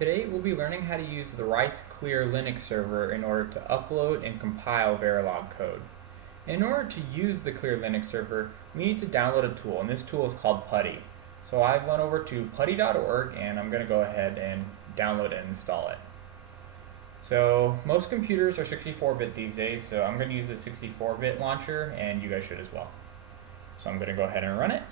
Today we'll be learning how to use the Rice Clear Linux server in order to upload and compile Verilog code. In order to use the Clear Linux server, we need to download a tool, and this tool is called PuTTY. So I've went over to putty.org and I'm going to go ahead and download and install it. So most computers are 64-bit these days, so I'm going to use a 64-bit launcher, and you guys should as well. So I'm going to go ahead and run it.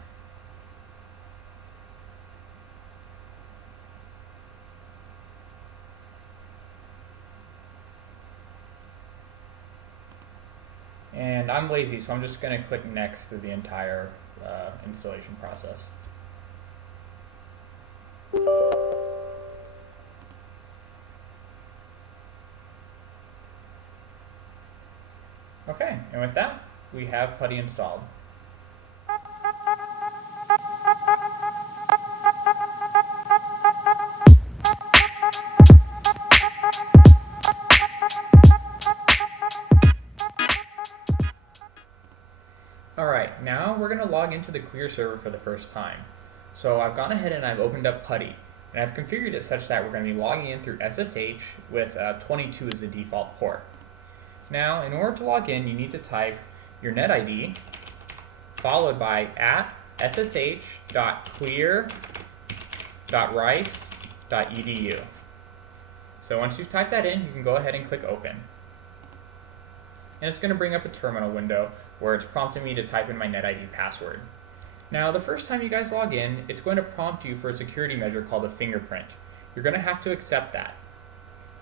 And I'm lazy, so I'm just going to click next through the entire installation process. Okay, and with that, we have PuTTY installed. Alright, now we're going to log into the Clear server for the first time. So I've gone ahead and I've opened up PuTTY, and I've configured it such that we're going to be logging in through SSH with 22 as the default port. Now, in order to log in, you need to type your net ID followed by @ssh.clear.rice.edu. So once you've typed that in, you can go ahead and click open. And it's going to bring up a terminal window where it's prompting me to type in my NetID password. Now, the first time you guys log in, it's going to prompt you for a security measure called a fingerprint. You're going to have to accept that.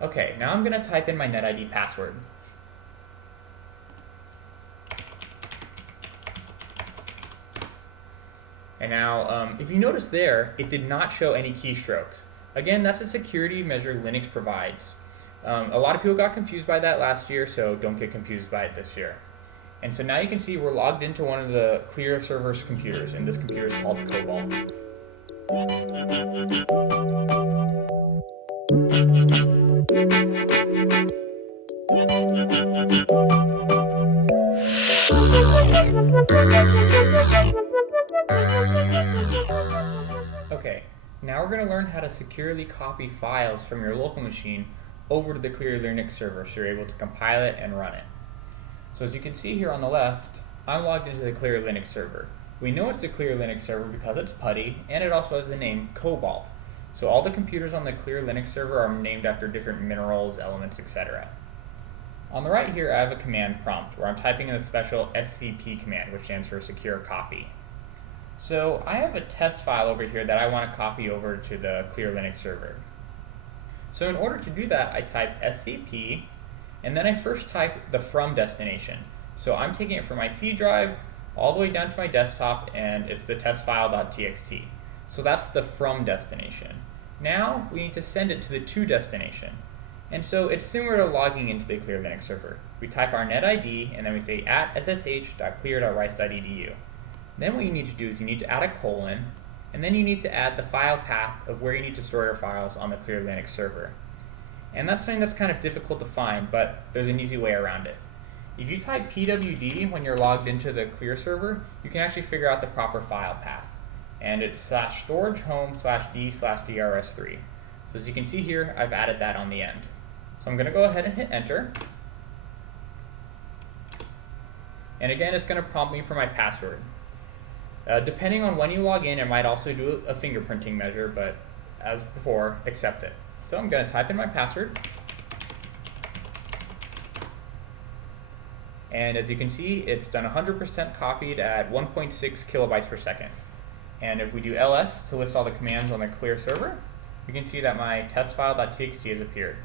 Okay, now I'm going to type in my NetID password. And now, if you notice there, it did not show any keystrokes. Again, that's a security measure Linux provides. A lot of people got confused by that last year, so don't get confused by it this year. And so now you can see we're logged into one of the Clear server's computers, and this computer is called Cobalt. Okay, now we're going to learn how to securely copy files from your local machine over to the Clear Linux server so you're able to compile it and run it. So as you can see here on the left, I'm logged into the Clear Linux server. We know it's the Clear Linux server because it's PuTTY, and it also has the name Cobalt. So all the computers on the Clear Linux server are named after different minerals, elements, etc. On the right here, I have a command prompt where I'm typing in a special SCP command, which stands for Secure Copy. So I have a test file over here that I want to copy over to the Clear Linux server. So in order to do that, I type SCP, and then I first type the from destination. So I'm taking it from my C drive all the way down to my desktop, and it's the testfile.txt. So that's the from destination. Now we need to send it to the to destination. And so it's similar to logging into the Clear Linux server. We type our net ID, and then we say @ssh.clear.rice.edu. Then what you need to do is you need to add a colon, and then you need to add the file path of where you need to store your files on the Clear Linux server. And that's something that's kind of difficult to find, but there's an easy way around it. If you type pwd when you're logged into the Clear server, you can actually figure out the proper file path. And it's /storagehome/d/drs3. So as you can see here, I've added that on the end. So I'm going to go ahead and hit enter. And again, it's going to prompt me for my password. Depending on when you log in, it might also do a fingerprinting measure, but as before, accept it. So I'm going to type in my password. And as you can see, it's done 100% copied at 1.6 kilobytes per second. And if we do ls to list all the commands on the Clear server, we can see that my testfile.txt has appeared.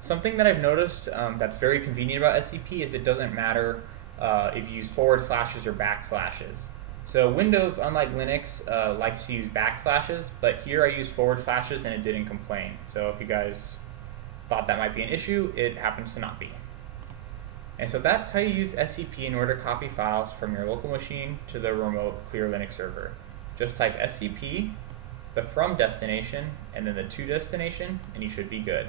Something that I've noticed that's very convenient about SCP is it doesn't matter if you use // or backslashes. So Windows, unlike Linux, likes to use backslashes, but here I use / and it didn't complain. So if you guys thought that might be an issue, it happens to not be. And so that's how you use SCP in order to copy files from your local machine to the remote Clear Linux server. Just type SCP, the from destination, and then the to destination, and you should be good.